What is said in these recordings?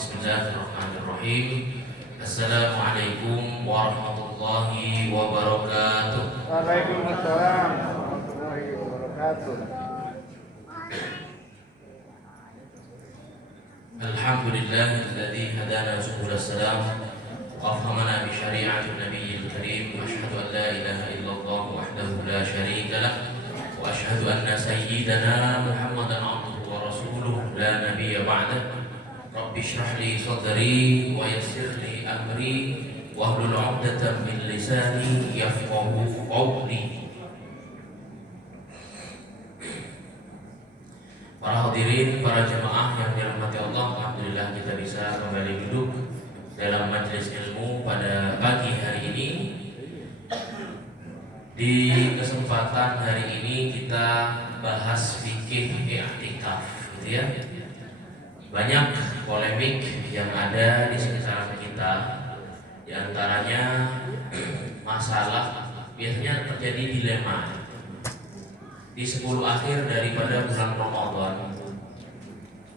Bismillahirrahmanirrahim. Assalamualaikum warahmatullahi wabarakatuh. Waalaikumsalam warahmatullahi wabarakatuh. Alhamdulillahilladzi hadana subul salam wa afhamana bi syari'atin nabiyil karim. Asyhadu an la ilaha illallah wahdahu la syarika lah wa asyhadu anna sayyidana Muhammadan abduhu wa rasuluhu la nabiyya ba'dah. Rabbi shrah li sadri wa yassir li amri wahlul 'uqdatam min lisani yafqahu qawli. Para hadirin, para jemaah yang dirahmati Allah, alhamdulillah kita bisa kembali duduk dalam majelis ilmu pada pagi hari ini. Di kesempatan hari ini kita bahas fikih i'tikaf, gitu ya. Banyak polemik yang ada di sekitar kita. Di antaranya masalah biasanya terjadi dilema. Di 10 akhir daripada bulan Ramadan,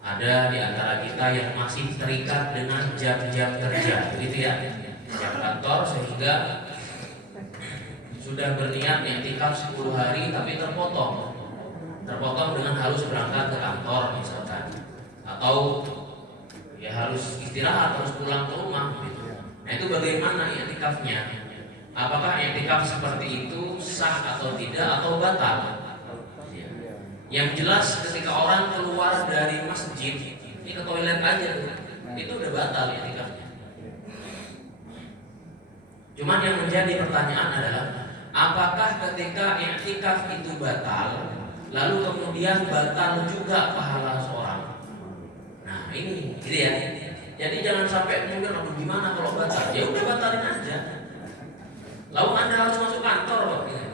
ada di antara kita yang masih terikat dengan jam-jam kerja, gitu ya, jam kantor, sehingga sudah berniat i'tikaf 10 hari tapi terpotong dengan harus berangkat ke kantor misalkan, atau ya harus istirahat, harus pulang ke rumah gitu. Nah, itu bagaimana i'tikafnya? Apakah i'tikaf seperti itu sah atau tidak, atau batal? Yang jelas ketika orang keluar dari masjid, ini ke toilet aja, itu udah batal i'tikafnya. Cuman yang menjadi pertanyaan adalah, apakah ketika i'tikaf itu batal, lalu kemudian batal juga pahala seorang? Nah ini, gitu ya. Jadi jangan sampai kemudian, aduh gimana kalau batal? Ya udah batalin aja. Lalu Anda harus masuk kantor, gitu.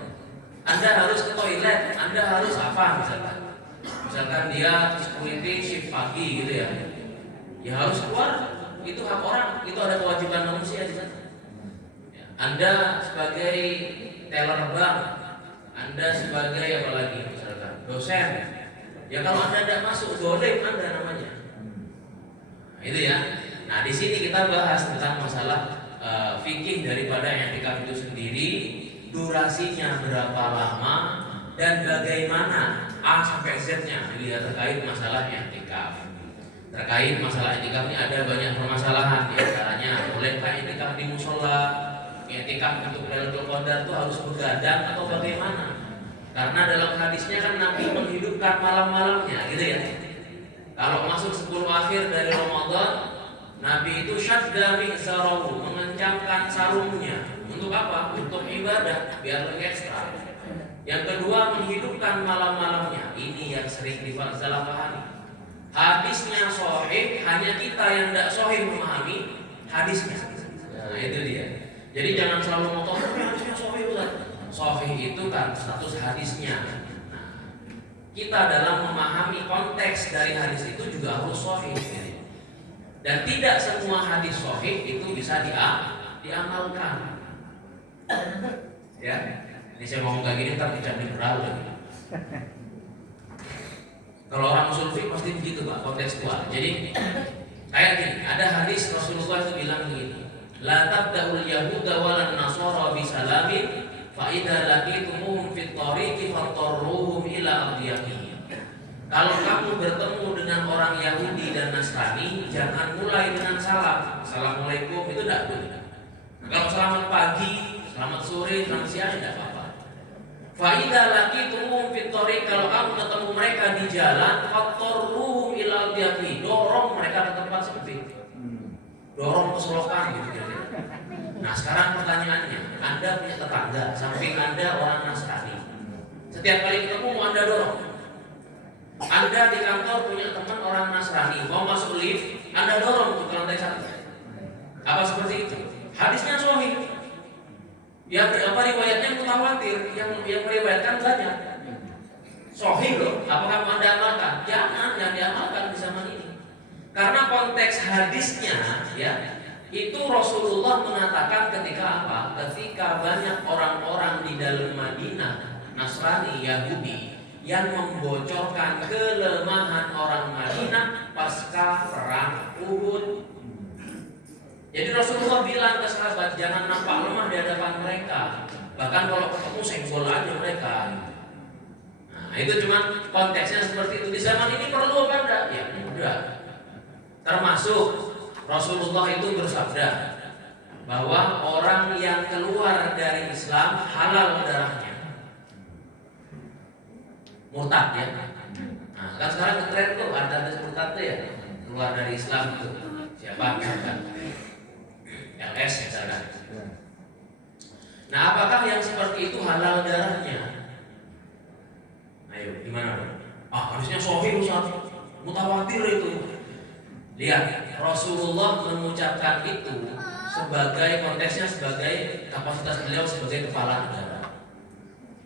Anda harus ke toilet, Anda harus apa misalkan dia security shift pagi gitu ya, ya harus keluar, itu hak orang, itu ada kewajiban manusia di sana. Anda sebagai teller bank, Anda sebagai apa lagi misalkan dosen, ya kalau Anda tidak masuk dolim Anda namanya. Nah, itu ya. Nah di sini kita bahas tentang masalah fikih daripada i'tikaf itu sendiri, durasinya berapa lama dan bagaimana A sampai Z-nya dilihat terkait masalah i'tikaf. Terkait masalah i'tikaf ini ada banyak permasalahan, di antaranya bolehkah i'tikaf di musola, i'tikaf untuk Lailatul Qadar itu harus begadang atau bagaimana? Karena dalam hadisnya kan Nabi menghidupkan malam-malamnya, gitu ya. Kalau masuk 10 akhir dari Ramadan, Nabi itu syadda mi'zarahu, mengencangkan sarungnya. Untuk apa? Untuk ibadah, biar lebih ekstra. Yang kedua, menghidupkan malam-malamnya. Ini yang sering salah pahami. Hadisnya sahih, hanya kita yang tidak sahih memahami hadisnya. Nah itu dia. Jadi jangan selalu ngotot, hadisnya sahih Ustaz. Sahih itu kan status hadisnya. Nah, kita dalam memahami konteks dari hadis itu juga harus sahih. Dan tidak semua hadis sahih itu bisa diamalkan. Ya, ini saya ngomong kayak gini ntar tidak liberal lagi. Kalau orang usul fiqh pasti begitu Pak, kontekstual. Jadi kayak gini, ada hadis Rasulullah itu bilang begini, la tabda'ul yahuda walan nasara bisalamin fa idza laqitumuhum fit tariqi fatarruhum ila ardiyatihim. Kalau kamu bertemu dengan orang Yahudi dan Nasrani, jangan mulai dengan salam. Assalamualaikum, itu tidak boleh. Kalau selamat pagi, selamat sore, selamat siang tidak apa-apa. Faidah lagi tunggu fitori, kalau kamu ketemu mereka di jalan, faktorruhum ilal biati, dorong mereka ke tempat seperti itu, dorong ke selokan gitu. Nah sekarang pertanyaannya, Anda punya tetangga, samping Anda orang Nasrani, setiap kali ketemu mau Anda dorong. Anda di kantor punya teman orang Nasrani, mau masuk lift, Anda dorong ke lantai 1. Apa seperti itu? Hadisnya sahih. Yang riwayatnya mutawatir, yang meriwayatkan banyak. Sahih loh. Apakah Anda amalkan? Jangan diamalkan di zaman ini. Karena konteks hadisnya ya, itu Rasulullah mengatakan ketika apa? Ketika banyak orang-orang di dalam Madinah, Nasrani, Yahudi, yang membocorkan kelemahan orang Madinah pasca perang Uhud. Jadi Rasulullah bilang ke sahabat, jangan nampak lemah di hadapan mereka. Bahkan kalau ketemu senggol aja mereka. Nah, itu cuma konteksnya seperti itu. Di zaman ini perlu apa enggak? Ya enggak. Termasuk Rasulullah itu bersabda bahwa orang yang keluar dari Islam halal darahnya. Murtad ya. Nah, kan sekarang ngetren tuh artis murtad tuh ya, keluar dari Islam tuh. Siapa misalkan? LS misalkan. Nah, apakah yang seperti itu halal darahnya? Ayo, gimana dong? Harusnya sahih Ustaz. Mutawatir itu. Lihat, Rasulullah mengucapkan itu sebagai konteksnya sebagai kapasitas beliau sebagai kepala negara.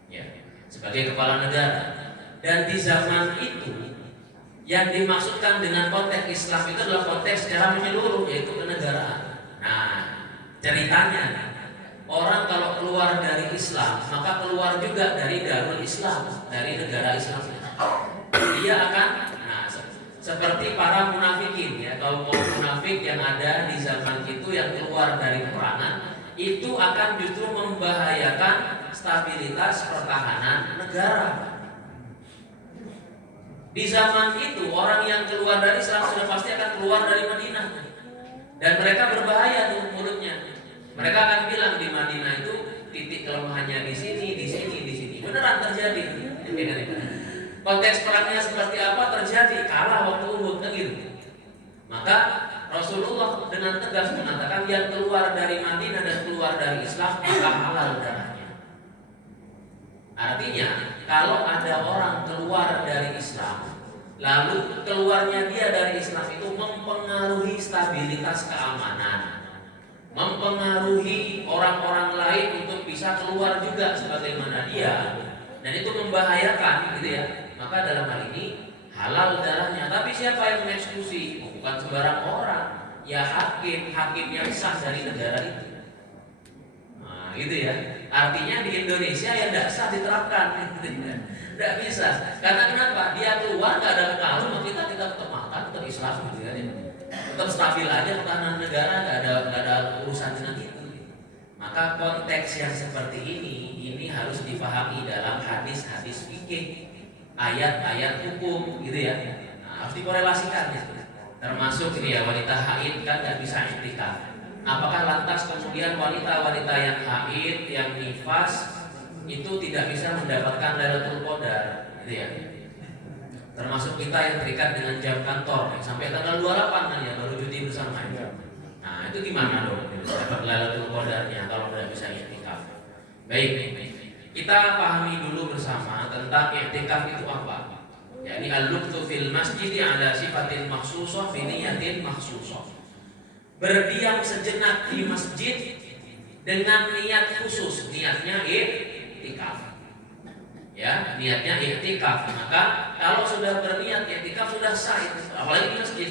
Ya, sebagai kepala negara. Dan di zaman itu yang dimaksudkan dengan konteks Islam itu adalah konteks secara menyeluruh, yaitu kenegaraan. Nah, ceritanya orang kalau keluar dari Islam maka keluar juga dari darul Islam, dari negara Islam. Dia akan seperti para munafikin ya, kaum munafik yang ada di zaman itu yang keluar dari peperangan itu akan justru membahayakan stabilitas pertahanan negara. Di zaman itu orang yang keluar dari Islam sudah pasti akan keluar dari Madinah. Dan mereka berbahaya tuh mulutnya. Mereka akan bilang di Madinah itu titik kelemahannya di sini, di sini, di sini. Beneran terjadi. Konteks perangnya seperti apa terjadi, kalah waktu Uhud kan gitu. Maka Rasulullah dengan tegas mengatakan yang keluar dari Madinah dan keluar dari Islam maka halal darahnya. Artinya kalau ada orang keluar dari Islam lalu keluarnya dia dari Islam itu mempengaruhi stabilitas keamanan, mempengaruhi orang-orang lain untuk bisa keluar juga sebagaimana dia, dan itu membahayakan gitu ya, maka dalam hal ini halal darahnya. Tapi siapa yang mengeksekusi? Bukan sembarang orang, ya hakim yang sah dari negara itu. Nah, gitu ya. Artinya di Indonesia ya tidak sah diterapkan, tidak bisa. Karena kenapa? Dia keluar nggak ada pengaruh, maka kita tetap makan, tetap Islam, gitu kan? Tetap stabil aja pertahanan negara, nggak ada urusan dengan itu. Maka konteks yang seperti ini harus dipahami dalam hadis-hadis fikih, ayat-ayat hukum, gitu ya. Nah, harus dikorelasikan, gitu. Termasuk ini ya, wanita haid kan nggak bisa iktikaf. Apakah lantas kemudian wanita-wanita yang haid, yang nifas itu tidak bisa mendapatkan Lailatul Qadar, gitu ya? Termasuk kita yang terikat dengan jam kantor sampai tanggal 28 kan ya baru cuti bersama ya. Nah, itu gimana dong dapat Lailatul Qadarnya kalau tidak bisa iktikaf? Baik, kita pahami dulu bersama tentang iktikaf itu apa. yakni al-lubthu fil masjid ala sifatin makhsusah fi niyatin makhsusah. Berdiam sejenak di masjid dengan niat khusus, niatnya iktikaf. Ya, niatnya iktikaf. Maka kalau sudah berniat iktikaf sudah sah, apalagi di masjid.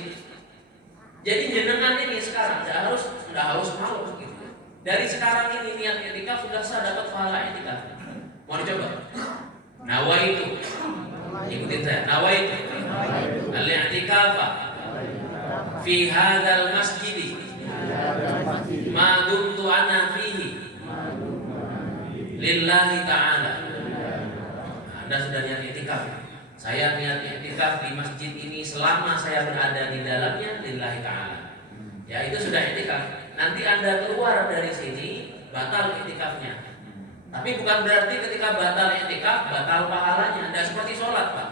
Jadi jenengan ini sekarang tidak harus malu gitu. Dari sekarang ini niat iktikaf sudah sah, dapat pahala iktikaf. Mau dicoba? Nawaitu. Ikutin saya. Nawaitu al-i'tikafa fi hadzal masjid ma dumtu ana fihi lillahi ta'ala. Anda sudah niat i'tikaf. Saya niat i'tikaf di masjid ini selama saya berada di dalamnya lillahi ta'ala. Ya, itu sudah i'tikaf. Nanti Anda keluar dari sini batal i'tikafnya. Tapi bukan berarti ketika batal i'tikaf batal pahalanya. Tidak seperti sholat, Pak.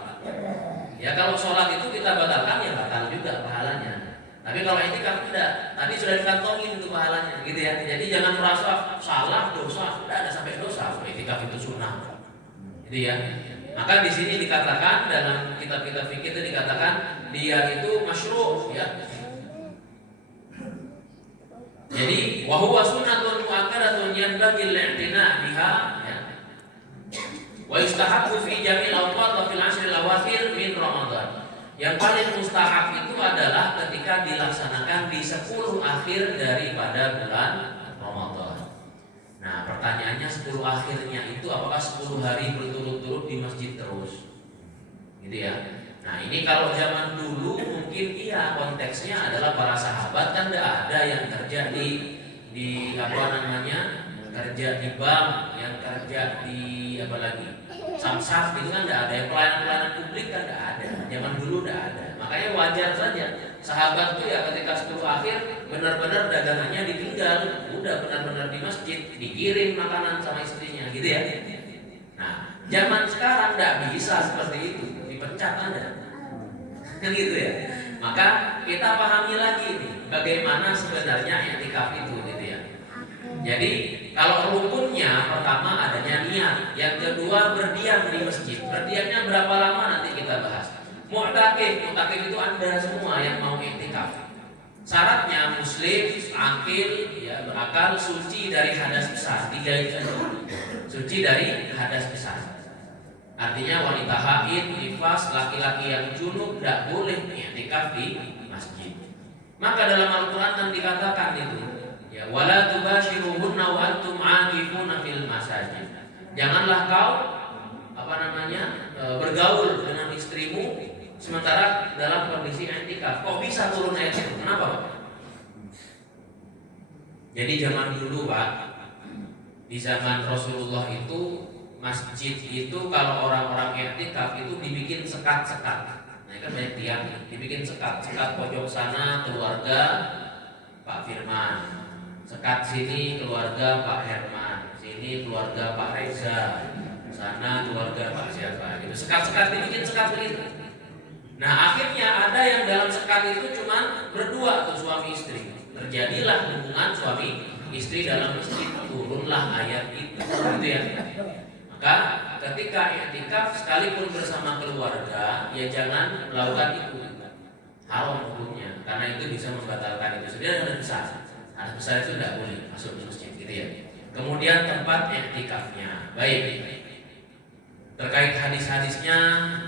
Ya, kalau sholat itu kita batalkan ya batal juga pahalanya. Tapi kalau i'tikaf tidak, tadi sudah dikantongin itu pahalanya, gitu ya. Jadi jangan merasa salah, dosa, tidak ada sampai dosa. I'tikaf itu sunnah, gitu ya. Maka di sini dikatakan dalam kitab-kitab fikih itu dikatakan dia itu masyru', ya. Jadi wa huwa sunnatun mu'akkadatun yanbaghi al-i'tina' biha, ya. Wa yustahabbu fi jamil awqat wa fil 'ashril awakhir min Ramadan. Yang paling mustahab itu adalah ketika dilaksanakan di 10 akhir daripada bulan Ramadan. Nah, pertanyaannya 10 akhirnya itu apakah 10 hari berturut-turut di masjid terus? Gitu ya. Nah ini kalau zaman dulu mungkin iya konteksnya adalah para sahabat kan tidak ada yang kerja di apa namanya, kerja di bank, yang kerja di apa lagi, samsat itu kan tidak ada, yang pelayanan publik kan tidak ada, zaman dulu tidak ada. Makanya wajar saja sahabat tuh ya ketika 10 akhir benar-benar dagangannya ditinggal, udah benar-benar di masjid, dikirim makanan sama istrinya gitu ya. Nah zaman sekarang tidak bisa seperti itu, dipecat Anda kan gitu ya. Maka kita pahami lagi nih bagaimana sebenarnya i'tikaf itu gitu ya. Jadi kalau rukunnya pertama adanya niat, yang kedua berdiam di masjid. Berdiamnya berapa lama nanti kita bahas. Mu'takif itu Anda semua yang mau i'tikaf. Syaratnya muslim, akil, ya berakal, suci dari hadas besar. 3 itu saja. Suci dari hadas besar. Artinya wanita haid, nifas, laki-laki yang junub tidak boleh i'tikaf di masjid. Maka dalam Al-Quran kan dikatakan itu, ya wala tubashiruhunna wa antum 'akifuna fil masajid. Janganlah kau bergaul dengan istrimu sementara dalam kondisi i'tikaf. Kok bisa turun ayat itu? Kenapa, Pak? Jadi zaman dulu, Pak, di zaman Rasulullah itu masjid itu kalau orang-orang i'tikaf itu dibikin sekat-sekat. Nah, kan banyak tiang, dibikin sekat pojok sana keluarga Pak Firman, sekat sini keluarga Pak Herman, sini keluarga Pak Reza, sana keluarga Pak siapa gitu. Sekat-sekat dibikin sekat begitu. Nah, akhirnya ada yang dalam sekat itu cuma berdua tuh suami istri. Terjadilah hubungan suami istri dalam masjid, turunlah ayat itu gitu ya. Maka ketika i'tikaf sekalipun bersama keluarga, ya jangan melakukan itu. Haram hukumnya, karena itu bisa membatalkan itu. Sebenarnya ada besar. Ada besar itu tidak boleh masuk ke masjid gitu ya. Kemudian tempat i'tikafnya. Baik. Terkait hadis-hadisnya,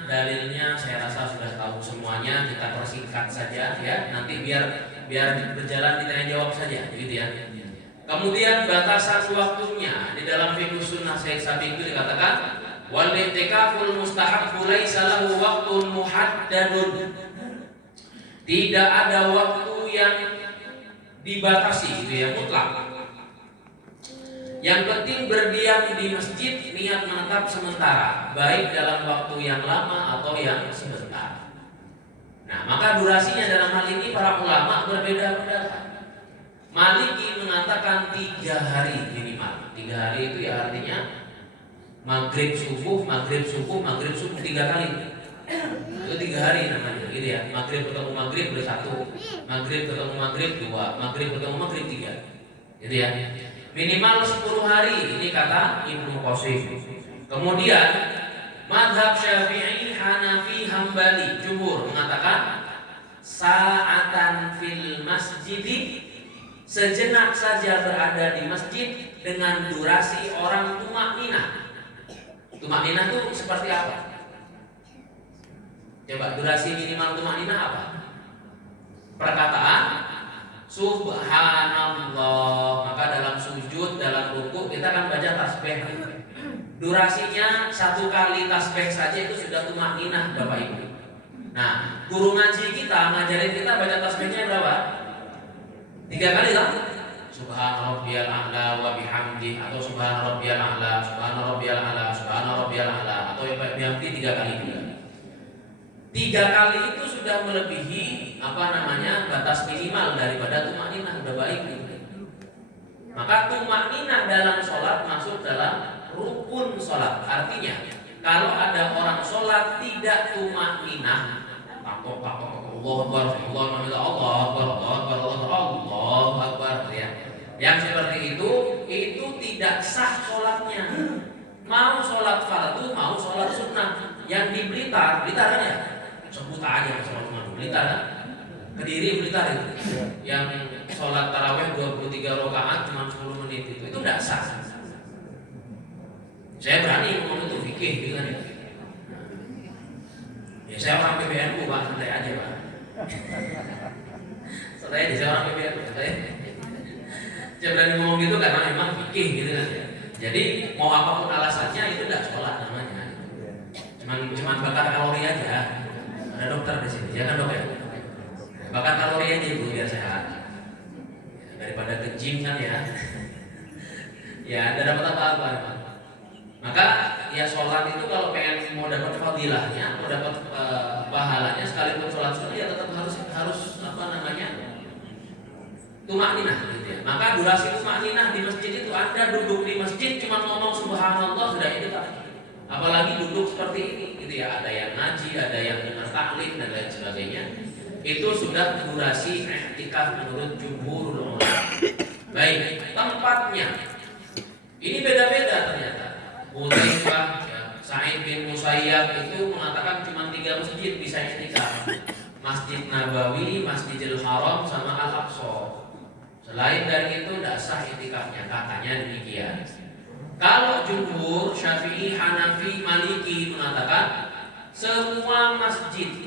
dalilnya saya rasa sudah tahu semuanya, kita persingkat saja ya. Nanti biar berjalan di tanya jawab saja gitu ya. Kemudian batasan waktunya di dalam fiqh sunnah Syekh Sabi itu dikatakan wal i'tikaful mustahabbu laisa lahu waqtun muhaddadun. Tidak ada waktu yang dibatasi gitu ya, mutlak. Yang penting berdiam di masjid niat menetap sementara, baik dalam waktu yang lama atau yang sebentar. Nah, maka durasinya dalam hal ini para ulama berbeda pendapat. Maliki mengatakan 3 hari minimal. 3 hari itu ya artinya maghrib subuh 3 kali. Itu 3 hari namanya, gitu ya. Maghrib ketemu maghrib udah 1, maghrib ketemu maghrib 2, maghrib ketemu maghrib 3, gitu ya. Minimal 10 hari ini kata Ibnu Qasim. Kemudian mazhab Syafi'i, Hanafi, Hambali, jumhur mengatakan sa'atan fil masjidi, sejenak saja berada di masjid dengan durasi orang tumakninah. Tumakninah itu seperti apa? Coba durasi minimal tumakninah apa? Perkataan Subhanallah. Maka dalam sujud, dalam ruku kita akan baca tasbih. Durasinya 1 kali tasbih saja itu sudah tumakninah, Bapak Ibu. Nah, guru ngaji kita ngajarin kita baca tasbihnya berapa? 3 kali lah. Subhana rabbiyal a'la wa bihamdi, atau subhana rabbiyal a'la, subhana rabbiyal a'la, subhana rabbiyal a'la, atau bihamdi 3 kali juga. 3 kali itu sudah melebihi batas minimal daripada tumakninah, udah baik gitu. Maka tumakninah dalam sholat masuk dalam rukun sholat. Artinya kalau ada orang sholat tidak tumakninah, Allah Akbar ya. Yang seperti itu tidak sah sholatnya. Mau sholat fardu, mau sholat sunnah. Yang di Blitar kan ya, sebut aja sholat fardu Blitar kan. Kediri Blitar itu. Yang sholat tarawih 23 rakaat cuma 10 menit itu tidak sah. Saya berani ngomong itu fikih gitu kan ya. Ya saya orang PBNU Pak, santai aja Pak. Saya orang PBNU, saya berani ngomong gitu karena memang fikih gitu kan ya. Jadi mau apapun alasannya itu tidak sholat namanya. Cuman bakar kalori aja. Ada dokter di sini, ya kan dok ya? Bakar kalori aja ibu biar sehat. Daripada ke gym kan ya. Ya, ada dapat apa-apa. Maka ya sholat itu kalau pengen mau dapat fadilahnya, mau dapat pahalanya sekalipun sholat sunnah ya tetap harus apa namanya? Tumakninah gitu ya. Maka durasi tumakninah di masjid itu Anda duduk di masjid cuma ngomong subhanallah sudah itu Pak. Apalagi duduk seperti ini gitu ya, ada yang ngaji, ada yang dengar taklim dan lain sebagainya. Itu sudah durasi i'tikaf menurut jumhurul ulama. Baik, tempatnya ini beda-beda ternyata. Hudzaifah, ya, Sa'id bin Musayyab itu mengatakan cuma 3 masjid bisa i'tikaf. Masjid Nabawi, Masjidil Haram, sama Al-Aqsa. Selain dari itu tidak sah i'tikafnya, katanya demikian. Kalau jumhur Syafi'i, Hanafi, Maliki mengatakan semua masjid.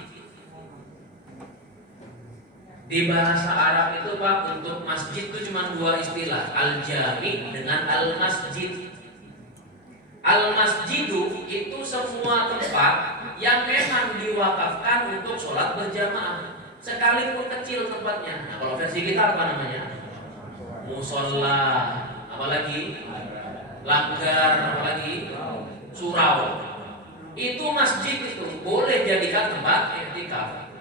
Di bahasa Arab itu Pak, untuk masjid itu cuma 2 istilah, al-jami dengan al-masjid. Al-masjidu itu semua tempat yang memang diwakafkan untuk sholat berjamaah, sekalipun kecil tempatnya. Nah, kalau versi kita apa namanya? Musola, apalagi langgar, apalagi surau. Itu masjid itu boleh jadikan tempat i'tikaf.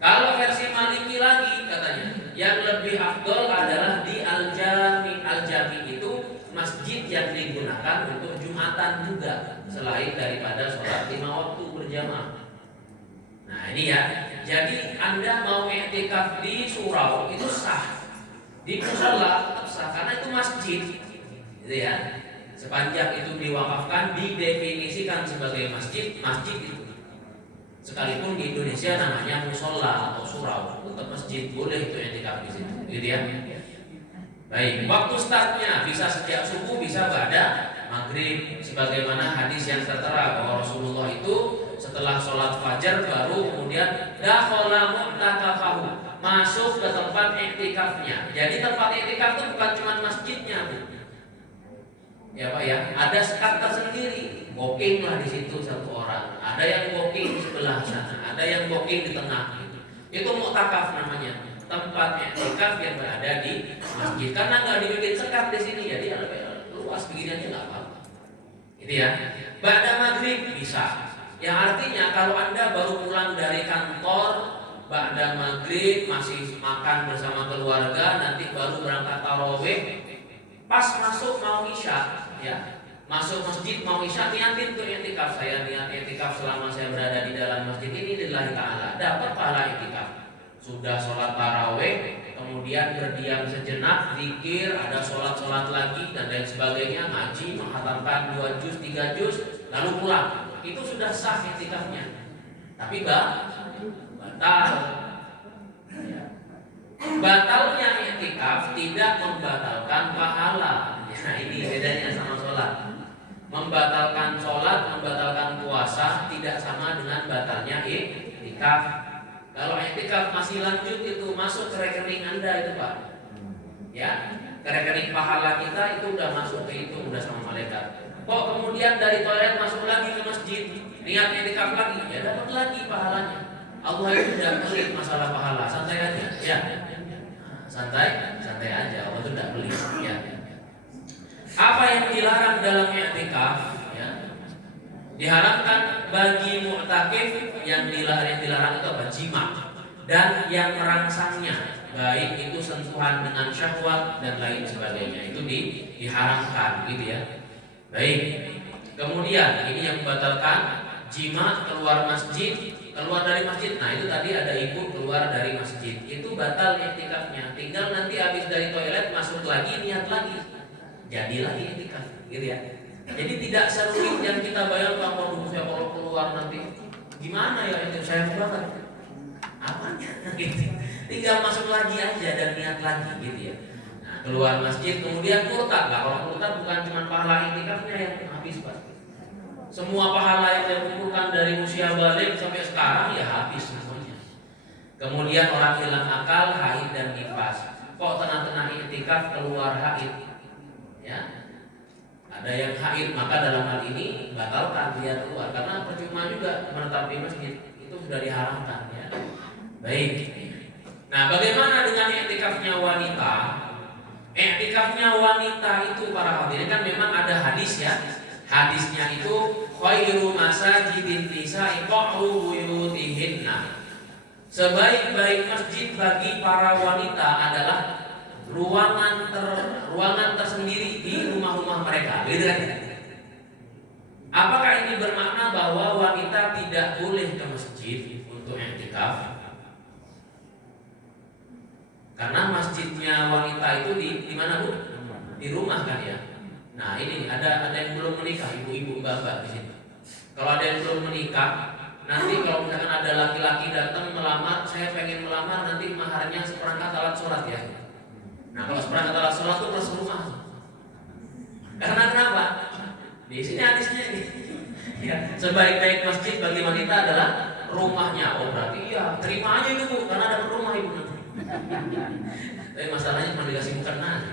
Kalau versi Maliki lagi katanya, yang lebih afdol adalah di al-jami. Al-jami itu masjid yang digunakan untuk Jumatan juga, selain daripada sholat 5 waktu berjamaah. Nah ini ya, jadi Anda mau i'tikaf di surau itu sah, di musola tetap sah karena itu masjid, gitu ya. Sepanjang itu diwakafkan, didefinisikan sebagai masjid, masjid itu. Sekalipun di Indonesia namanya musola atau surau, tetap masjid, boleh itu i'tikaf di situ, gitu ya. Baik, waktu startnya bisa sejak subuh, bisa pada maghrib, sebagaimana hadis yang tertera bahwa Rasulullah itu setelah sholat fajar baru kemudian dakhala mu'takafahu, masuk ke tempat i'tikafnya. Jadi tempat i'tikaf itu bukan cuma masjidnya, Bu. Ya Pak ya, ada sekat tersendiri, booking lah di situ satu orang. Ada yang booking sebelah sana, ada yang booking di tengah. Itu mu'takaf namanya, tempat i'tikaf yang berada di masjid. Karena nggak dibikin sekat di sini, jadi lebih luas begini aja nggak apa-apa. Gitu ya. Ba'da maghrib bisa. Yang artinya kalau Anda baru pulang dari kantor, ba'da maghrib masih makan bersama keluarga, nanti baru berangkat tarawih, pas masuk mau isya, ya, masuk masjid mau isya, niatin tuh i'tikaf. Saya niat i'tikaf selama saya berada di dalam masjid ini lillahi ta'ala, dapat pahala i'tikaf. Sudah sholat tarawih, kemudian berdiam sejenak, zikir, ada sholat lagi dan lain sebagainya, ngaji, menghatamkan 2 juz, 3 juz, lalu pulang. Itu sudah sah i'tikafnya. Tapi batal. Batalnya i'tikaf tidak membatalkan pahala. Nah ini bedanya sama sholat. Membatalkan sholat, membatalkan puasa tidak sama dengan batalnya i'tikaf. Kalau i'tikaf masih lanjut itu masuk ke rekening Anda itu Pak, ya, ke rekening pahala kita itu udah masuk ke itu, udah sama malaikat. Kok kemudian dari toilet masuk lagi ke masjid, niat i'tikaf lagi, ya dapat lagi pahalanya. Allah itu tidak pelit masalah pahala, santai aja, ya, santai aja, Allah itu tidak pelit, ya. Apa yang dilarang dalam i'tikaf? Ya, diharamkan bagi mu'takif yang dilarang itu apa? Jima dan yang merangsangnya, baik itu sentuhan dengan syahwat dan lain sebagainya, itu diharamkan gitu ya. Baik. Kemudian ini yang membatalkan jima, keluar masjid, keluar dari masjid. Nah itu tadi ada ibu keluar dari masjid, itu batal i'tikafnya. Tinggal nanti habis dari toilet masuk lagi, niat lagi, jadi lagi i'tikaf, gitu ya. Jadi tidak serumit yang kita bayangkan, waduh saya kalau keluar nanti gimana ya, itu saya banget. Apanya? Gitu. Tinggal masuk lagi aja dan niat lagi, gitu ya. Nah, keluar masjid kemudian murtad. Lah kalau murtad bukan cuma pahala i'tikafnya yang habis Pak. Semua pahala yang dikumpulkan dari usia balik sampai sekarang ya habis semuanya. Kemudian orang hilang akal, haid dan nifas. Kok tengah-tengah i'tikaf keluar haid? Ya. Ada yang haid, maka dalam hal ini batalkan dia keluar, karena percuma juga menetap di masjid. Itu itu sudah diharamkan ya. Baik. Nah, bagaimana dengan i'tikafnya wanita? I'tikafnya wanita itu para hadirin kan memang ada hadis ya. Hadisnya itu khairu masajidin nisa'i qa'ru buyutihinna. Sebaik-baik masjid bagi para wanita adalah ruangan tersendiri di rumah-rumah mereka. Begitu kan? Apakah ini bermakna bahwa wanita tidak boleh ke masjid untuk i'tikaf? Karena masjidnya wanita itu di mana, Bu? Di rumah kan ya. Nah, ini ada yang belum menikah, ibu-ibu, mbak-mbak di sini. Kalau ada yang belum menikah, nanti kalau misalkan ada laki-laki datang melamar, saya pengen melamar, nanti maharnya seperangkat alat sholat ya. Nah, kalau seperangkat alat sholat itu plus rumah. Karena kenapa? Di sini hadisnya ini. Ya, sebaik-baik masjid bagi wanita adalah rumahnya. Oh, berarti iya, terima aja itu, Bu, karena dapat rumah ibu nanti. Tapi masalahnya cuma dikasih bukan nasi.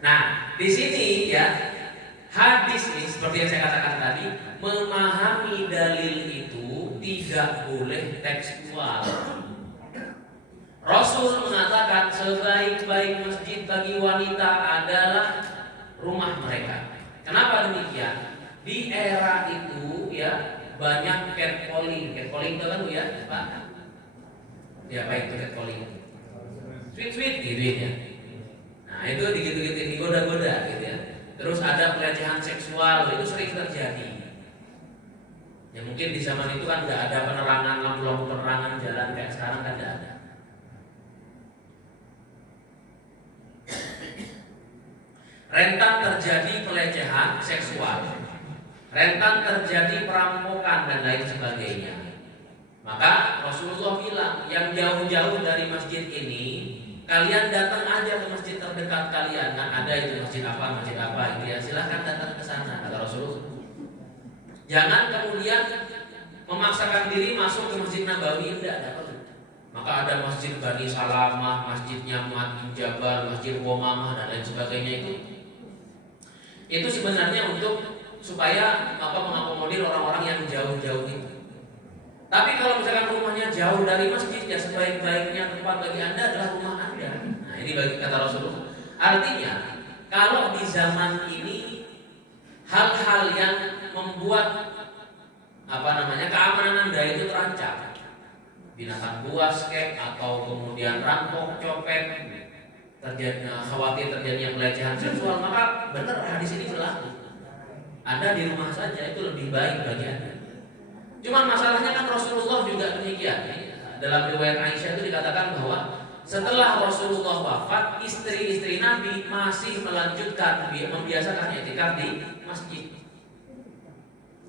Nah, di sini ya hadis ini seperti yang saya katakan tadi, memahami dalil itu tidak boleh tekstual. Rasul mengatakan sebaik-baik masjid bagi wanita adalah rumah mereka. Kenapa demikian? Di era itu ya banyak catcalling. Catcalling itu kan ya, Pak? Ya, baik itu catcalling. Sweet gitu ya. Nah, itu digitu-gitu, digoda-goda gitu ya. Terus ada pelecehan seksual, itu sering terjadi. Ya mungkin di zaman itu kan nggak ada penerangan, lampu-lampu penerangan jalan kayak sekarang kan nggak ada. Rentan terjadi pelecehan seksual, rentan terjadi perampokan dan lain sebagainya. Maka Rasulullah bilang, yang jauh-jauh dari masjid ini, kalian datang aja ke masjid terdekat kalian. Kan ada itu masjid apa itu ya, silahkan datang ke sana, kata Rasulullah. Jangan kemudian memaksakan diri masuk ke Masjid Nabawi, tidak perlu. Maka ada Masjid Bani Salamah, Masjidnya Mu'adz bin Jabal, Masjid Qomamah dan lain sebagainya itu sebenarnya untuk supaya mengakomodir orang-orang yang jauh-jauh itu. Tapi kalau misalkan rumahnya jauh dari masjid, ya sebaik-baiknya tempat bagi Anda adalah rumah Anda. Nah, ini bagi kata Rasulullah. Artinya, kalau di zaman ini hal-hal yang membuat keamanan Anda itu terancam, binatang buas atau kemudian rampok, copet, khawatir terjadinya pelecehan seksual, maka benar hadis ini berlaku. Anda di rumah saja itu lebih baik bagi Anda. Cuma masalahnya kan Rasulullah juga demikian. Dalam riwayat Aisyah itu dikatakan bahwa setelah Rasulullah wafat, istri-istri Nabi masih melanjutkan membiasakan i'tikaf di masjid.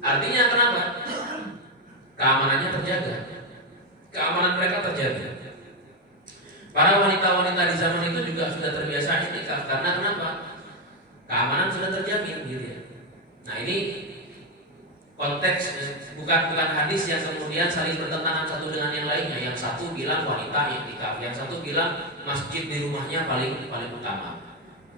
Artinya kenapa? Keamanannya terjaga. Keamanan mereka terjaga. Para wanita-wanita di zaman itu juga sudah terbiasa i'tikaf. Karena kenapa? Keamanan sudah terjamin gitu ya. Nah, ini konteks bukan hadis yang kemudian saling bertentangan satu dengan yang lainnya. Yang satu bilang wanita i'tikaf, yang satu bilang masjid di rumahnya paling utama.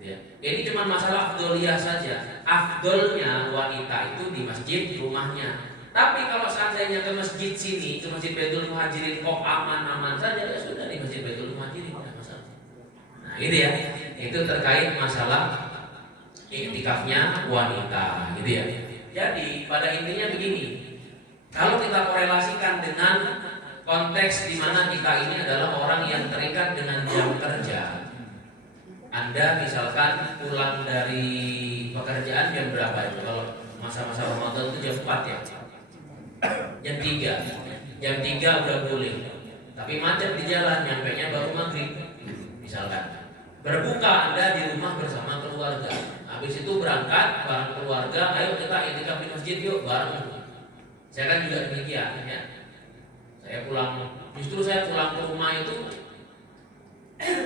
Ya. Ini cuma masalah afdoliyah saja. Afdolnya wanita itu di masjid rumahnya. Tapi kalau seandainya ke masjid sini, ke Masjid Baitul Muhajirin kok aman-aman saja, ya sudah di Masjid Baitul Muhajirin tidak masalah. Nah, ini ya, itu terkait masalah i'tikafnya wanita, gitu ya. Jadi pada intinya begini, kalau kita korelasikan dengan konteks di mana kita ini adalah orang yang terikat dengan jam kerja. Anda misalkan pulang dari pekerjaan jam berapa itu? Kalau masa-masa Ramadan itu jam 4 ya. Jam 3. Jam 3 udah boleh. Tapi macet di jalan, nyampenya baru maghrib. Misalkan. Berbuka Anda di rumah bersama keluarga. Habis itu berangkat bareng keluarga, ayo kita i'tikaf di masjid yuk bareng. Saya kan juga demikian ya. Justru saya pulang ke rumah itu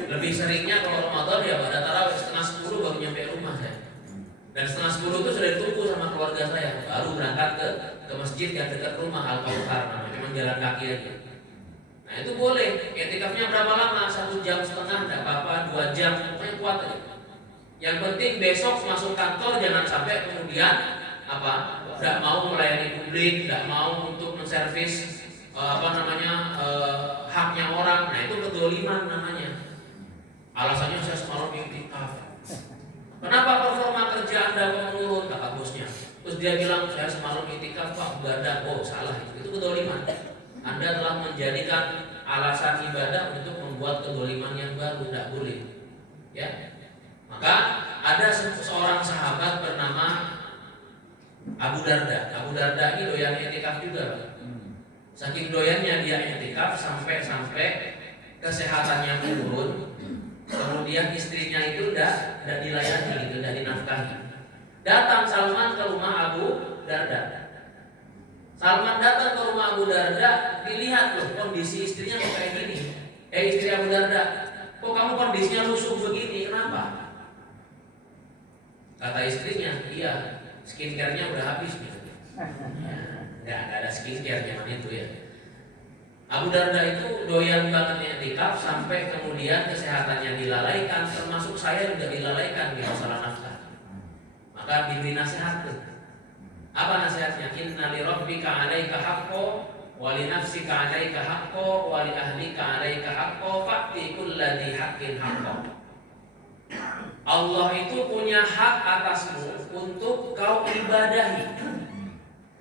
lebih seringnya kalau Ramadan ya pada tarawih 9:30 baru nyampe rumah saya. Dan 9:30 itu sudah ditunggu sama keluarga saya, baru berangkat ke masjid yang dekat rumah Al-Kautsar, namanya cuma jalan kaki aja. Nah, itu boleh. I'tikafnya berapa lama? 1,5 jam, enggak apa-apa, 2 jam, pokoknya kuat aja. Yang penting besok masuk kantor jangan sampai kemudian apa? Tidak mau melayani publik, tidak mau untuk menservis haknya orang. Nah, itu kedzaliman namanya. Alasannya saya semalam iktikaf. Kenapa performa kerja Anda menurun, kata bosnya? Terus dia bilang saya semalam iktikaf Pak, ibadah. Oh, salah. Itu kedzaliman. Anda telah menjadikan alasan ibadah untuk membuat kedzaliman yang baru, tidak boleh. Ya. Maka ada seorang sahabat bernama Abu Darda. Abu Darda ini doyan iktikaf juga. Saking doyannya dia iktikaf sampai kesehatannya menurun. Kemudian istrinya itu tidak dilayani, tidak dinafkahi. Datang Salman ke rumah Abu Darda. Salman datang ke rumah Abu Darda, dilihat loh kondisi istrinya kok kayak gini. Istri Abu Darda, kok kamu kondisinya lusuh begini? Kenapa? Kata istrinya, iya, skincare-nya udah habis. Nggak ada skincare zaman itu ya. Abu Darda itu doyan banget iktikaf sampai kemudian kesehatannya dilalaikan, termasuk saya juga dilalaikan di masalah nafkah. Maka diberi nasihat tuh. Apa nasihatnya? Inna li rabbika 'alaika haqqo wa li nafsika 'alaika haqqo wa li ahlika 'alaika haqqo fa'ti kulladzi haqqin haqqo. Allah itu punya hak atasmu untuk kau ibadahi.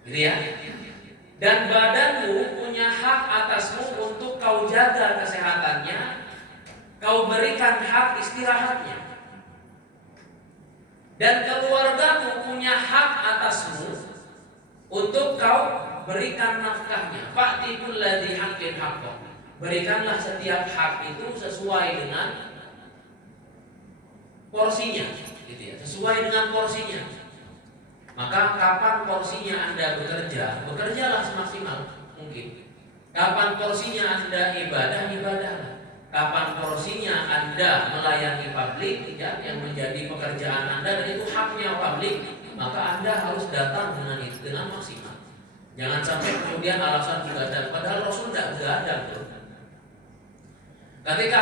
Gitu ya. Dan badanmu punya hak atasmu untuk kau jaga kesehatannya, kau berikan hak istirahatnya. Dan keluargamu punya hak atasmu untuk kau berikan nafkahnya. Fa'ti kulladzi haqqin haqqo. Berikanlah setiap hak itu sesuai dengan porsinya, gitu ya. Sesuai dengan porsinya. Maka kapan porsinya Anda bekerja, bekerjalah semaksimal mungkin. Kapan porsinya Anda ibadah, ibadahlah. Kapan porsinya Anda melayani publik, ya, yang menjadi pekerjaan Anda dan itu haknya publik, maka Anda harus datang dengan itu, dengan maksimal. Jangan sampai kemudian alasan begadang, padahal Rasul tidak begadang. Ketika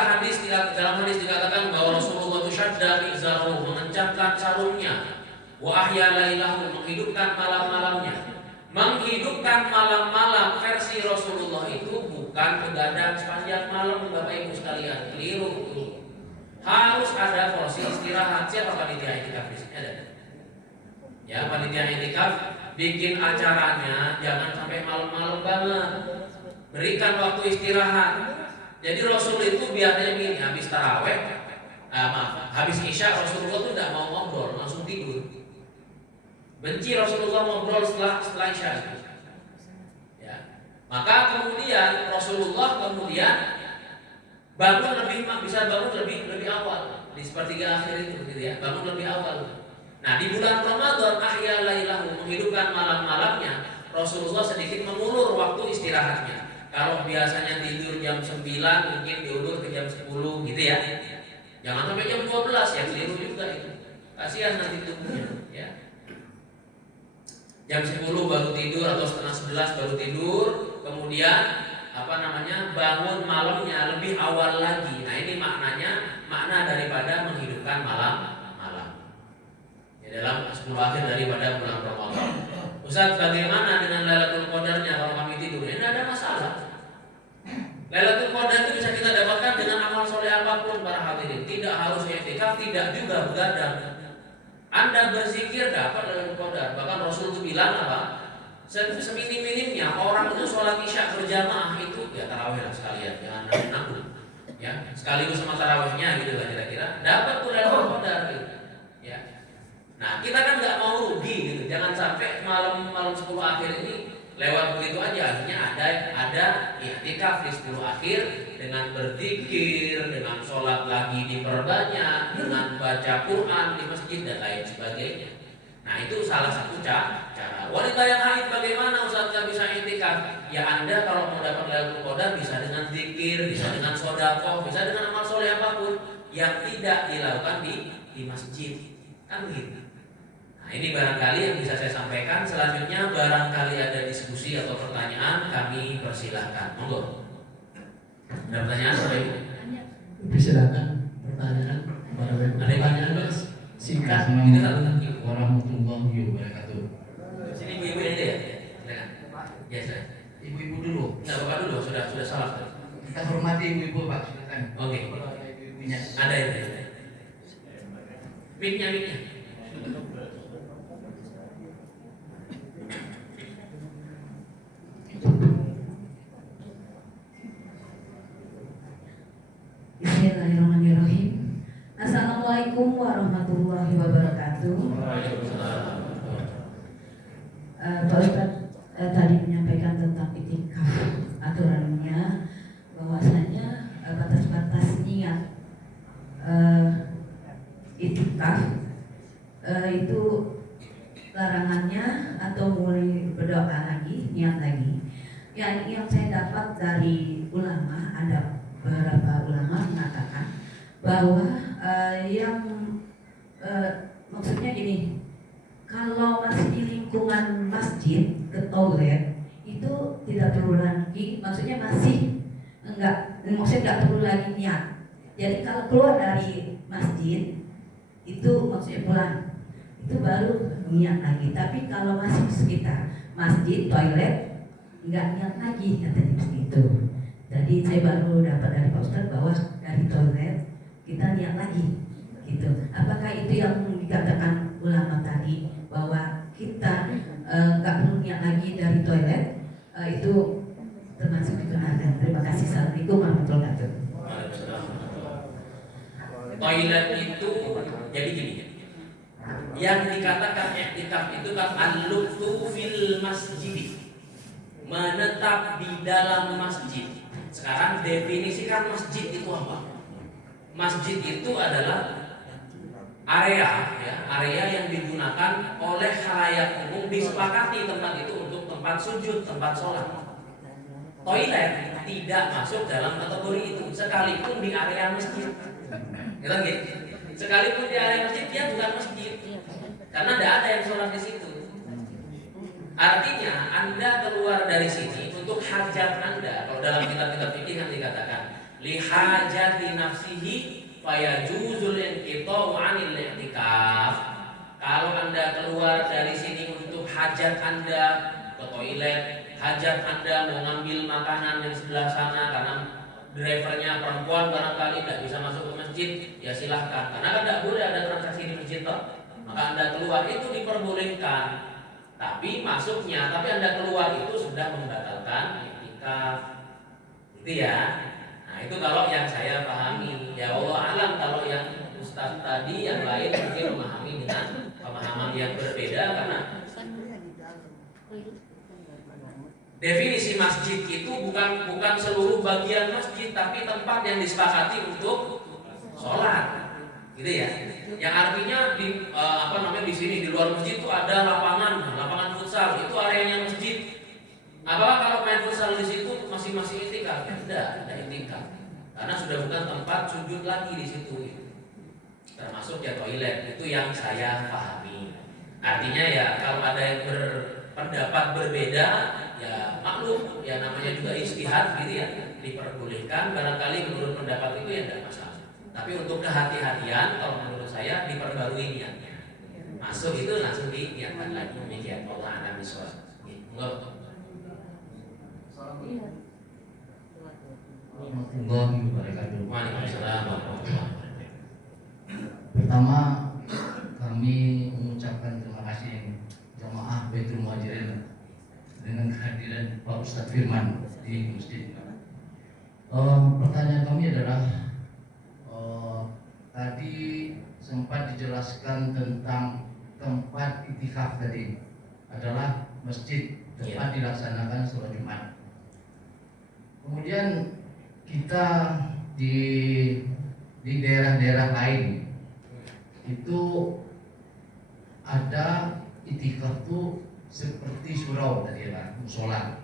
dalam hadis dikatakan bahwa Rasulullah itu syadda izarahu, mengencangkan sarungnya. Wa ahya lailahu, menghidupkan malam-malamnya. Menghidupkan malam-malam versi Rasulullah itu bukan begadang sepanjang malam, Bapak Ibu sekalian. Keliru itu. Harus ada porsi istirahat. Siapa panitia iktikaf di sini ada? Ya, panitia iktikaf bikin acaranya jangan sampai malam-malam banget. Berikan waktu istirahat. Jadi Rasul itu biasanya begini, habis taraweh, habis isya Rasulullah itu tidak mau ngobrol, langsung tidur. Benci Rasulullah ngobrol setelah isya. Ya. Maka kemudian Rasulullah bangun bisa bangun lebih awal di sepertiga akhir itu, gitu ya. Bangun lebih awal. Nah, di bulan Ramadan ahya lailahu, menghidupkan malam-malamnya, Rasulullah sedikit mengulur waktu istirahatnya. Kalau biasanya tidur jam 9 mungkin diulur ke jam 10 gitu ya. Jangan sampai jam 12 ya, keliru juga itu. Kasihan nanti tubuhnya ya. Jam 10 baru tidur atau setengah 11 baru tidur, kemudian bangun malamnya lebih awal lagi. Nah, ini makna daripada menghidupkan malam. Ya, dalam 10 akhir daripada bulan Ramadan. Ustaz, bagaimana dengan Lailatul Qadarnya kalau kami tidur? Ini ada masalah. Lailatul Qadar itu bisa kita dapatkan dengan amal soleh apapun para hadirin. Tidak harus i'tikaf, tidak juga begadang. Anda berzikir dapat Lailatul Qadar. Bahkan Rasul itu bilang apa? Seminim-minimnya orang itu sholat isya berjamaah itu ya tarawih lah sekalian, jangan nanggung. Ya, sekaligus sama tarawihnya gitu lah kira-kira. Dapat tuh Lailatul Qadar gitu. Ya. Nah, kita kan nggak mau rugi gitu. Jangan sampai malam 10 akhir ini lewat begitu aja. Akhirnya ada i'tikaf di 10 akhir dengan berzikir, dengan sholat lagi diperbanyak, dengan baca Quran di masjid dan lain sebagainya. Nah, itu salah satu cara. Wanita yang haid bagaimana Ustaz nggak bisa i'tikaf? Ya Anda kalau mau dapat Lailatul Qadar bisa dengan zikir, bisa dengan sedekah, bisa dengan amal soleh apapun yang tidak dilakukan di masjid. Kan begitu. Nah, ini barangkali yang bisa saya sampaikan. Selanjutnya barangkali ada diskusi atau pertanyaan, kami persilahkan. Monggo. Ada pertanyaan Bapak Ibu? Silakan pertanyaan. Ada pertanyaan Mas? Singkat. Ini satu lagi. Warahmatullahi wabarakatuh. Yes, sir. Ibu-ibu dulu. Enggak, Bapak dulu, sudah salah. Kita hormati ibu-ibu, Pak. Silakan. Oke. Kalau ada ibu-ibunya. Ada itu. Mic-nya. Bismillahirrahmanirrahim. Assalamualaikum warahmatullahi wabarakatuh. Pak Ustadz tadi menyampaikan tentang itikaf, aturannya bahwasanya batas-batas niat itikaf itu larangannya atau mulai berdoa lagi, niat lagi. Yang saya dapat dari ulama, ada beberapa ulama mengatakan bahwa maksudnya gini, kalau masih di lingkungan masjid ke toilet itu tidak perlu lagi, maksudnya maksudnya nggak perlu lagi niat. Jadi kalau keluar dari masjid itu maksudnya pulang itu baru niat lagi. Tapi kalau masih sekitar masjid, toilet, nggak niat lagi katanya begitu. Jadi saya baru dapat dari Pak Ustadz bahwa dari toilet kita niat lagi gitu. Apakah itu yang dikatakan ulama tadi bahwa kita nggak perlu niat lagi dari toilet, itu termasuk dibenarkan? Terima kasih. Assalamualaikum warahmatullahi wabarakatuh. Toilet itu jadi gini. Yang dikatakan i'tikaf itu kan al-lubthu fil masjid, menetap di dalam masjid. Sekarang definisikan masjid itu apa? Masjid itu adalah area yang digunakan oleh khalayak umum, disepakati tempat itu untuk tempat sujud, tempat sholat. Toilet tidak masuk dalam kategori itu, sekalipun di area masjid. Sekalipun di area masjid, dia bukan masjid, karena tidak ada yang sholat di situ. Artinya Anda keluar dari sini untuk hajat Anda. Kalau dalam kitab-kitab fikih nanti dikatakan li hajati nafsihi fayajuzul inqita'u 'anil i'tikaf. Kalau Anda keluar dari sini untuk hajat Anda, ke toilet, hajat Anda mau ngambil makanan yang sebelah sana karena drivernya perempuan barangkali tidak bisa masuk ke masjid, ya silahkan. Karena kan tidak boleh ada transaksi di masjid toh. Maka Anda keluar itu diperbolehkan. Tapi Anda keluar itu sudah membatalkan i'tikaf. Gitu ya. Nah, itu kalau yang saya pahami. Ya Allah alam, kalau yang Ustaz tadi yang lain mungkin memahami dengan pemahaman yang berbeda, karena definisi masjid itu bukan seluruh bagian masjid, tapi tempat yang disepakati untuk sholat, gitu ya. Yang artinya di sini di luar masjid itu ada lapangan futsal, itu areanya masjid. Apakah kalau main futsal di situ masih i'tikaf? Tidak i'tikaf, karena sudah bukan tempat sujud lagi di situ. Termasuk ya toilet, itu yang saya pahami. Artinya ya kalau ada yang berpendapat berbeda, ya maklum, ya namanya juga ijtihad gitu ya, diperbolehkan. Barangkali menurut pendapat itu ya tidak masalah. Tapi untuk kehati-hatian, kalau menurut saya diperbarui niatnya. Masuk itu langsung diniatkan lagi. Demikian Allah a'lam bishawab. Enggak. Warahmatullahi wabarakatuh. Waalaikumsalam warahmatullahi wabarakatuh. Pertama, kami mengucapkan terima kasih jamaah Baitul Muhajirin dengan kehadiran Pak Ustadz Firman di masjid. Pertanyaan kami adalah tadi sempat dijelaskan tentang tempat i'tikaf tadi adalah masjid, tempat dilaksanakan sholat Jumat. Kemudian kita di daerah-daerah lain itu ada i'tikaf tuh seperti surau tadi ya, musola.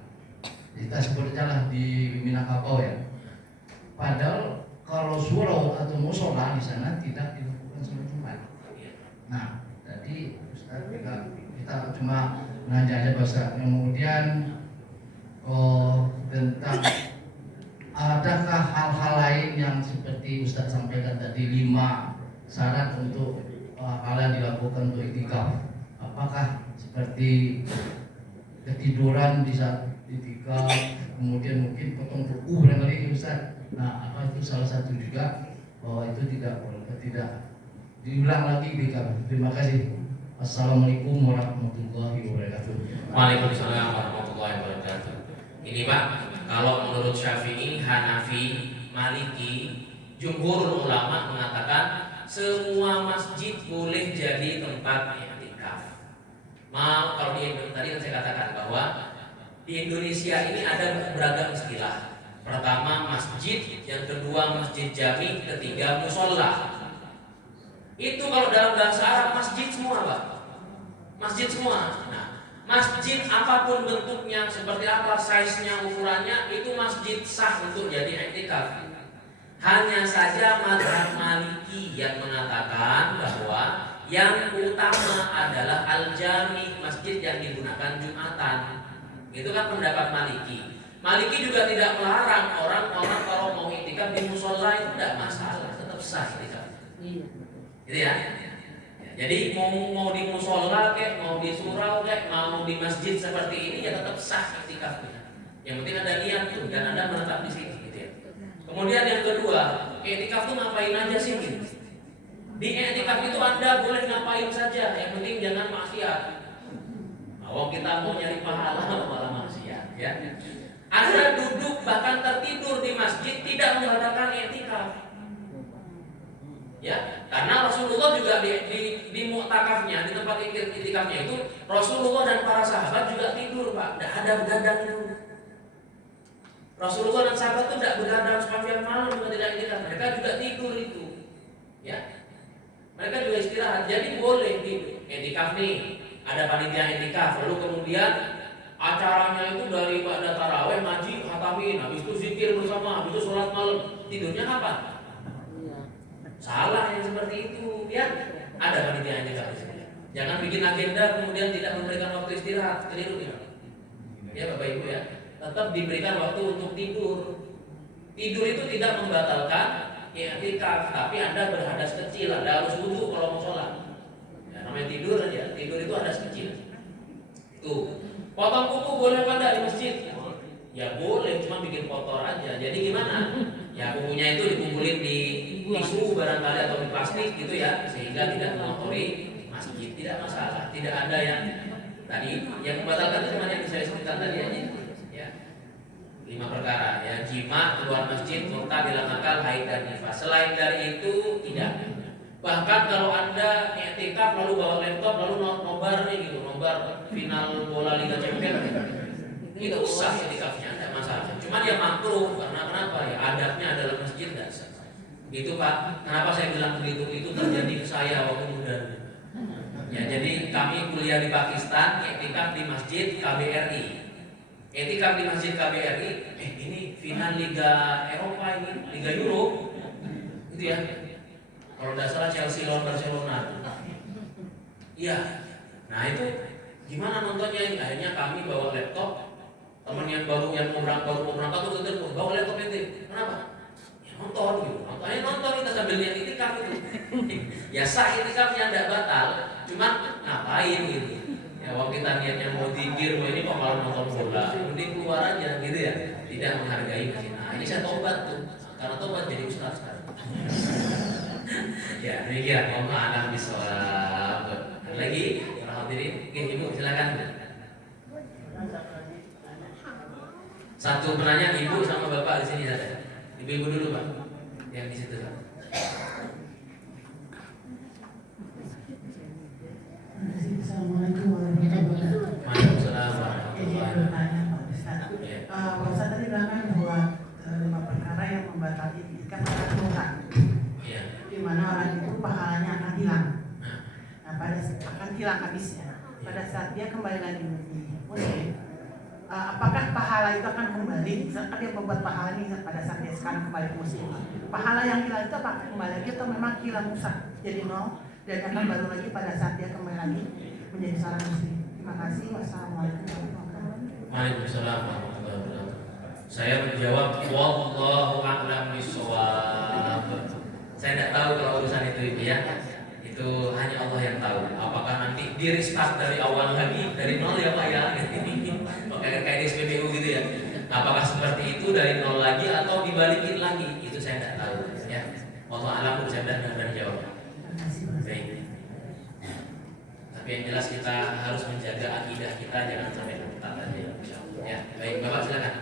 Kita sebut aja lah di Minangkabau ya. Padahal kalau surau atau musola di sana tidak dilakukan sholat Jumat. Nah, tadi Ustaz kita cuma mengajar aja bahasa. Kemudian tentang adakah hal-hal lain yang seperti Ustaz sampaikan tadi 5 syarat untuk kalian dilakukan untuk i'tikaf? Apakah seperti ketiduran di saat ketika kemudian mungkin potong kuku barangkali Ustaz. Nah, apa itu salah satu juga bahwa itu tidak diulang lagi di kami. Terima kasih. Assalamualaikum warahmatullahi wabarakatuh. Waalaikumsalam warahmatullahi wabarakatuh. Ini Pak, kalau menurut Syafi'i, Hanafi, Maliki, jumhur ulama mengatakan semua masjid boleh jadi tempat i'tikaf. Kalau tadi saya katakan bahwa di Indonesia ini ada beragam istilah. Pertama masjid, yang kedua masjid jami, ketiga musola. Itu kalau dalam bahasa Arab masjid semua Pak. Masjid semua. Nah, masjid apapun bentuknya, seperti apa size-nya, ukurannya, itu masjid sah untuk jadi i'tikaf. Hanya saja mazhab Maliki yang mengatakan bahwa yang utama adalah al-jami, masjid yang digunakan Jumatan. Itu kan pendapat Maliki. Maliki juga tidak melarang orang-orang kalau mau i'tikaf di musola itu tidak masalah, tetap sah i'tikaf. Gitu ya. Jadi mau di musola kayak, mau di surau kayak, mau di masjid seperti ini ya tetap sah i'tikafnya. Yang penting ada niat tuh dan Anda menetap di sini gitu ya. Kemudian yang kedua, i'tikaf tuh ngapain aja sih gitu. Di i'tikaf itu Anda boleh ngapain saja, yang penting jangan maksiat. Kalau kita mau nyari pahala malah maksiat ya. Anda duduk bahkan tertidur di masjid tidak mengadakan i'tikaf. Ya, karena Rasulullah juga di mu'takafnya, di tempat i'tikafnya itu Rasulullah dan para sahabat juga tidur, Pak. Tidak ada begadang itu. Rasulullah dan sahabat itu tidak begadang sepanjang malam juga tidak i'tikaf. Mereka juga tidur itu. Ya. Mereka juga istirahat. Jadi boleh di i'tikaf nih. Ada panitia i'tikaf, lalu kemudian acaranya itu dari pada tarawih, ngaji, khatamin, habis itu zikir bersama, habis itu sholat malam. Tidurnya kapan? Salah yang seperti itu, ya. Ada panitia i'tikaf di sini. Jangan bikin agenda kemudian tidak memberikan waktu istirahat, keliru ya. Ya Bapak Ibu ya, tetap diberikan waktu untuk tidur. Tidur itu tidak membatalkan i'tikaf, tapi Anda berhadas kecil, Anda harus wudu kalau mau sholat. Ya, namanya tidur aja, tidur itu hadas kecil. Itu. Potong kuku boleh pada di masjid? Ya boleh, cuma bikin kotor aja. Jadi gimana? Ya kukunya itu dikumpulin di tisu barangkali atau di plastik gitu ya, sehingga tidak mengotori masjid. Tidak masalah. Tidak ada yang tadi yang membatalkan itu cuma yang saya sebutkan tadi aja. Ya. 5 perkara. Ya, jima, keluar masjid, murtad, hilang akal, haid dan nifas. Selain dari itu tidak. Bahkan kalau Anda i'tikaf lalu bawa laptop lalu nobar nih gitu, nobar final bola Liga Champions itu sah i'tikafnya, tidak masalah. Cuma dia makruh karena kenapa ya? Adabnya adalah masjid dan sah. Gitu Pak. Kenapa saya bilang begitu? Itu terjadi ke saya waktu muda. Ya, jadi kami kuliah di Pakistan, i'tikaf di masjid KBRI. I'tikaf di masjid KBRI, ini final Liga Eropa ini, Liga Euro. Gitu ya. Kalau tidak salah Chelsea lawan Barcelona. Iya. Nah itu gimana nontonnya ini? Akhirnya kami bawa laptop. Teman yang baru mau berangkat tuh telepon, bawa laptop itu. Kenapa? Ya nonton gitu. Nonton kita sambil lihat i'tikaf itu. Ya sah i'tikafnya tidak batal. Cuma ngapain gitu? Ya waktu kita niatnya mau zikir, ini kok malah nonton bola. Mending keluar aja gitu ya. Tidak menghargai masjid. Nah ini saya tobat tuh. Karena tobat jadi ustaz sekarang. Ya, demikian. Mohon maaf bisawab. Lagi, para hadirin, oke, Ibu silakan. Satu penanya Ibu sama Bapak di sini saja. Ibu dulu Pak, yang di situ Pak. Assalamualaikum warahmatullahi wabarakatuh. Waalaikumsalam warahmatullahi wabarakatuh. Pak Ustaz tadi bilang kan bahwa 5 perkara yang membatalkan i'tikaf adalah dosa. Iya. Di mana orang itu pahalanya akan hilang. Nah, akan hilang habisnya. Pada saat dia kembali lagi menjadi muslim, apakah pahala itu akan kembali? Misalkan dia membuat pahala ini pada saat dia sekarang kembali ke muslim. Pahala yang hilang itu apakah kembali lagi atau memang hilang rusak jadi nol dan akan baru lagi pada saat dia kembali lagi menjadi seorang muslim? Terima kasih. Wassalamualaikum warahmatullahi wabarakatuh. Waalaikumsalam warahmatullahi wabarakatuh. Saya menjawab wallahu a'lam bishawab. Saya tidak tahu kalau urusan itu Ibu ya. Itu hanya Allah yang tahu. Apakah nanti di restart dari awal lagi dari nol ya Pak ya? kayak di SPBU gitu ya. Apakah seperti itu dari nol lagi atau dibalikin lagi? Itu saya tidak tahu ya. Allah alam, saya tidak berani jawab. Baik. Tapi yang jelas kita harus menjaga akidah kita, jangan sampai murtad aja. Ya, baik Bapak silakan.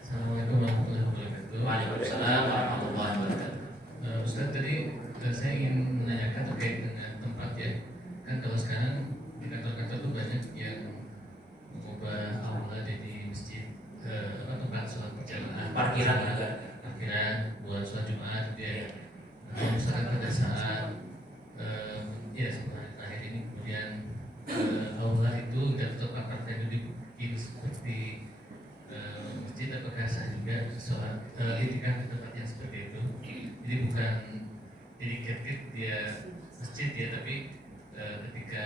Assalamualaikum warahmatullahi wabarakatuh. Waalaikumsalam warahmatullahi wabarakatuh. Ustaz, tadi saya ingin menanyakan terkait dengan tempat ya. Kan kalau sekarang di kantor-kantor tuh banyak yang mengubah aula jadi masjid, tempat sholat berjamaah, Parkiran juga. parkiran buat sholat Jumat ya. Nah, misalkan pada saat ya sebenarnya terakhir ini kemudian aula itu dan tempat parkir itu dibikin seperti masjid, apakah sah juga sholat itikaf di tempat yang seperti itu? Jadi bukan dedicated dia masjid ya, tapi ketika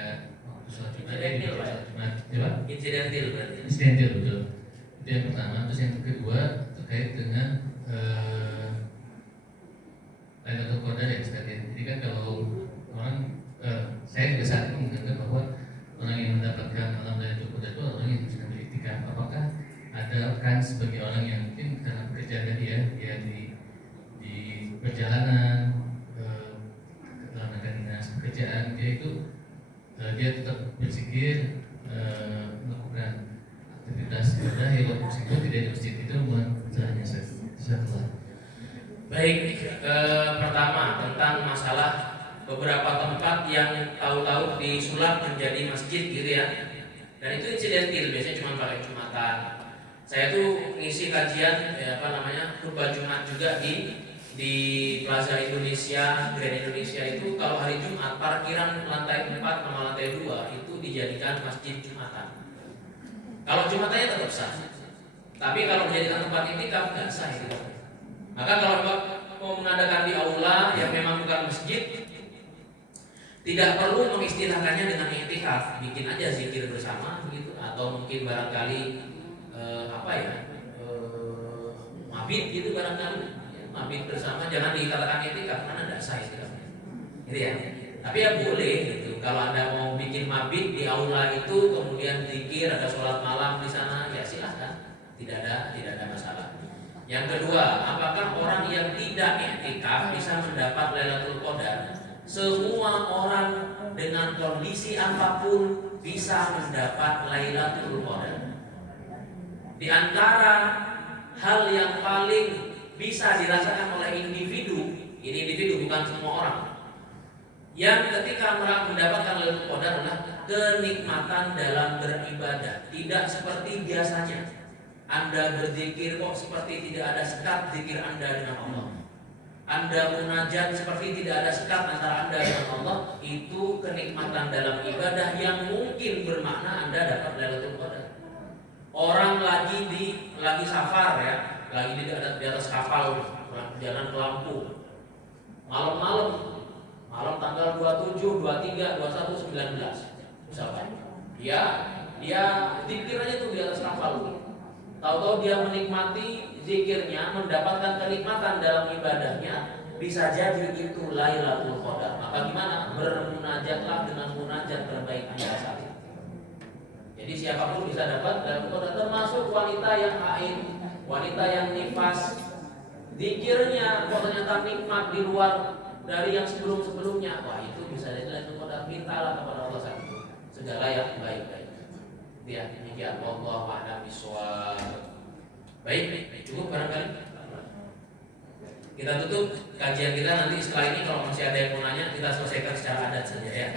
waktu sholat Jumat dia Incidental, Pak. sholat Jumat, coba Insidentil berarti. incidental betul. Itu yang pertama. Terus yang kedua terkait dengan Lailatul Qadar ya Ustaz ya. Jadi kan kalau orang saya juga saat ini menganggap bahwa orang yang mendapatkan malam Lailatul Qadar itu orang yang sedang beriktikaf. Apakah ada kan sebagai orang yang mungkin karena pekerjaan dia di perjalanan dalam rangka dinas pekerjaan dia itu dia tetap berzikir melakukan aktivitas ibadah ya meskipun tidak di masjid itu membuat caranya saya. Baik, pertama tentang masalah beberapa tempat yang tahu-tahu disulap menjadi masjid gitu ya. Dan itu insidentil, biasanya cuma pakai Jumatan. Saya tuh ngisi kajian khutbah Jumat juga di Plaza Indonesia, Grand Indonesia itu kalau hari Jumat parkiran lantai 4 sama lantai 2 itu dijadikan masjid Jumatan. Kalau Jumatannya tetap sah. Tapi kalau dijadikan tempat iktikaf nggak sah itu. Maka kalau mau mengadakan di aula yang memang bukan masjid, tidak perlu mengistilahkannya dengan iktikaf, bikin aja zikir bersama begitu, atau mungkin barangkali mabit gitu barangkali, ya, mabit bersama, jangan dikatakan iktikaf karena tidak sah istilahnya, gitu ya. Tapi ya boleh gitu, kalau Anda mau bikin mabit di aula itu, kemudian zikir, ada sholat malam di sana, ya silahkan, tidak ada masalah. Yang kedua, apakah orang yang tidak iktikaf bisa mendapat Lailatul Qadar? Semua orang dengan kondisi apapun bisa mendapat Lailatul Qadar. Di antara hal yang paling bisa dirasakan oleh individu, ini individu bukan semua orang, yang ketika mendapatkan Lailatul Qadar adalah kenikmatan dalam beribadah, tidak seperti biasanya. Anda berzikir kok seperti tidak ada sekat zikir Anda dengan Allah. Anda munajat seperti tidak ada sekat antara Anda dengan Allah. Itu kenikmatan dalam ibadah yang mungkin bermakna Anda dapat Lailatul Qadar. Orang lagi safar ya, lagi di atas kapal, jalan ke Lampung. Malam tanggal 27, 23, 21, 19. Misalkan. Dia zikir aja tuh di atas kapal. Tahu-tahu dia menikmati zikirnya, mendapatkan kenikmatan dalam ibadahnya, bisa jadi itu Lailatul Qadar. Maka gimana? Bermunajatlah dengan munajat terbaik Anda saat itu. Jadi siapapun bisa dapat Lailatul Qadar, termasuk wanita yang haid, wanita yang nifas. Zikirnya kok ternyata nikmat di luar dari yang sebelum-sebelumnya. Wah, itu bisa jadi Lailatul Qadar. Mintalah kepada Allah saat itu segala yang baik-baik. Ya, demikian wallahu a'lam bishawab. Baik, cukup barangkali. Kita tutup kajian kita nanti setelah ini, kalau masih ada yang mau nanya kita selesaikan secara adat saja ya.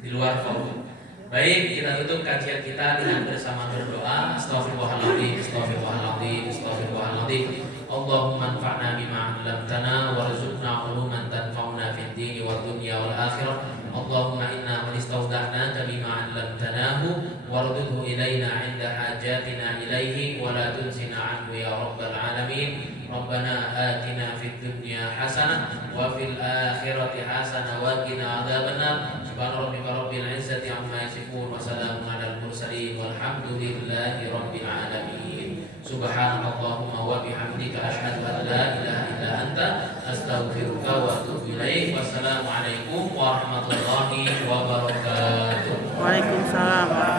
Di luar forum. Baik, kita tutup kajian kita dengan bersama berdoa. Astaghfirullahaladzim, astaghfirullahaladzim, astaghfirullahaladzim. Allahumma anfa'na bima 'allamtana warzuqna 'uluman tanfa'una fid dini wad dunya wal akhirah. Allahumma inna qad istawda'naka bima 'allamtanahu warudhu ilaina 'inda hajatina ilaihi wa la tunsina 'anhu ya rabbal alamin. Rabbana atina fid dunya hasanah wa fil akhirati hasanah wa qina adzabannar. Subhana rabbika rabbil 'izzati 'amma yasifun wa salamun 'alal mursalin walhamdulillahi rabbil alamin. Subhanallahumma wa bihamdika asyhadu an la ilaha illa anta astaghfiruka wa atubu ilaik. Wassalamualaikum warahmatullahi wabarakatuh. Waalaikumsalam.